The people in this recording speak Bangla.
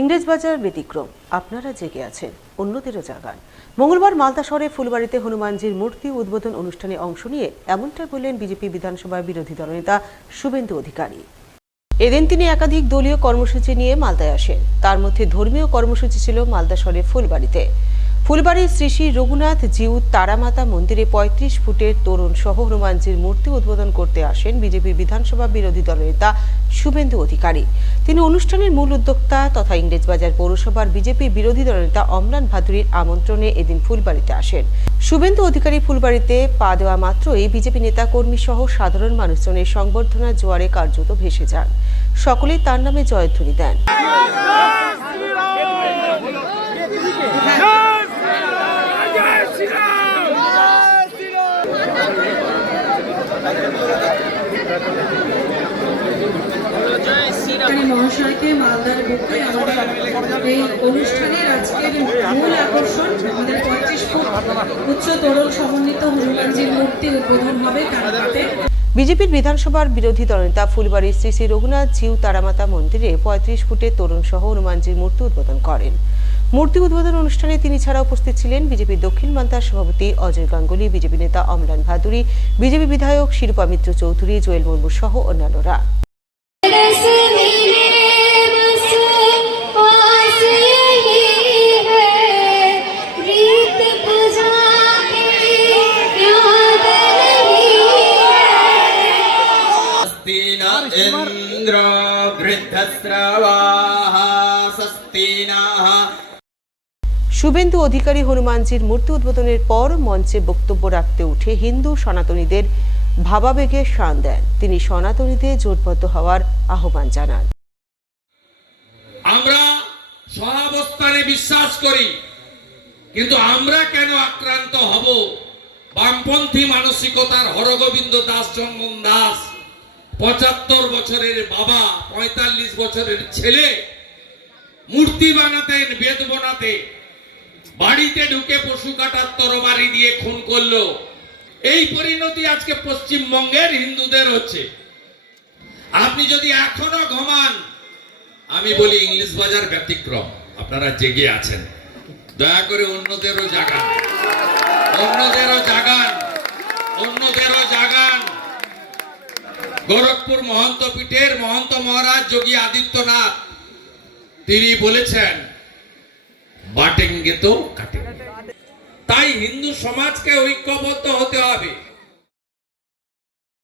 ইংরেজবাজার ব্যতিক্রম, আপনারা জেগে আছেন, অন্যদেরও জাগান। মঙ্গলবার মালদা শহরে ফুলবাড়িতে হনুমানজির মূর্তি উদ্বোধন অনুষ্ঠানে অংশ নিয়ে এমনটাই বললেন বিজেপি বিধানসভার বিরোধী দলনেতা শুভেন্দু অধিকারী। এদিন তিনি একাধিক দলীয় কর্মসূচি নিয়ে মালদায় আসেন। তার মধ্যে ধর্মীয় কর্মসূচি ছিল মালদা শহরের ফুলবাড়িতে। ফুলবাড়ির শ্রী শ্রী রঘুনাথ জিউ তারামাতা মন্দিরে ৩৫ ফুটের তোরণ সহ হনুমানজির মূর্তি উদ্বোধন করতে আসেন বিজেপির বিধানসভা বিরোধী দলনেতা শুভেন্দু অধিকারী। তিনি অনুষ্ঠানের মূল উদ্যোক্তা তথা ইংরেজবাজার পৌরসভার বিজেপি বিরোধী দলনেতা অম্লান ভাদুরীর আমন্ত্রণে এদিন ফুলবাড়িতে আসেন। শুভেন্দু অধিকারী ফুলবাড়িতে পা দেওয়া মাত্রই বিজেপি নেতা কর্মী সহ সাধারণ মানুষজনের সংবর্ধনা জোয়ারে কার্যত ভেসে যান। সকলেই তার নামে জয়ধ্বনি দেন। মহাশয়কে মালদার বুকে আমাদের এই অনুষ্ঠানের আজকের মূল আকর্ষণ আমাদের ৩৫ ফুট উচ্চ তোরণ সমন্বিত হনুমানজির মূর্তি উদ্বোধন হবে কানাডাতে। বিজেপির বিধানসভার বিরোধী দলনেতা ফুলবাড়ির শ্রী শ্রী রঘুনাথ জিউ তারামাতা মন্দিরে ৩৫ ফুটের তোরণ সহ হনুমানজির মূর্তি উদ্বোধন করেন। মূর্তি উদ্বোধন অনুষ্ঠানে তিনি ছাড়া উপস্থিত ছিলেন বিজেপি দক্ষিণ মালদার সভাপতি অজয় গাঙ্গুলি, বিজেপি নেতা অম্লান ভাদুরী, বিজেপি বিধায়ক শিরূপা মিত্র চৌধুরী, জোয়েল মুর্মু সহ অন্যান্যরা। শুভেন্দু অধিকারী হনুমানজির মূর্তি উদ্বোধনের পর মঞ্চে বক্তব্য রাখতে উঠে হিন্দু সনাতনীদের ভাবাবেগে শান দেন। তিনি সনাতনীদের জোটবদ্ধ হওয়ার আহ্বান জানান। আমরা সহাবস্থানে বিশ্বাস করি, কিন্তু আমরা কেন আক্রান্ত হব বামপন্থী মানসিকতার হরগোবিন্দ দাস জঙ্গম দাস ৭৫ বছরের বাবা, ৪৫ বছরের ছেলে মূর্তি বানাতেন, বেদ বানাতে, বাড়িতে ঢুকে পশু কাটার তরবারি দিয়ে খুন করলো। এই পরিণতি আজকে পশ্চিমবঙ্গের হিন্দুদের হচ্ছে। আপনি যদি এখনো ঘুমান, আমি বলি ইংরেজবাজার ব্যতিক্রম, আপনারা জেগে আছেন, দয়া করে অন্যদেরও জাগান, অন্যদেরও জাগান, অন্যদেরও জাগান। গোরখপুর মহন্ত পীঠের মহন্ত মহারাজ যোগী আদিত্যনাথ তিনি বলেছেন বাটেঙ্গে তো কাটেঙ্গে। তাই হিন্দু সমাজকে ঐক্যবদ্ধ হতে হবে।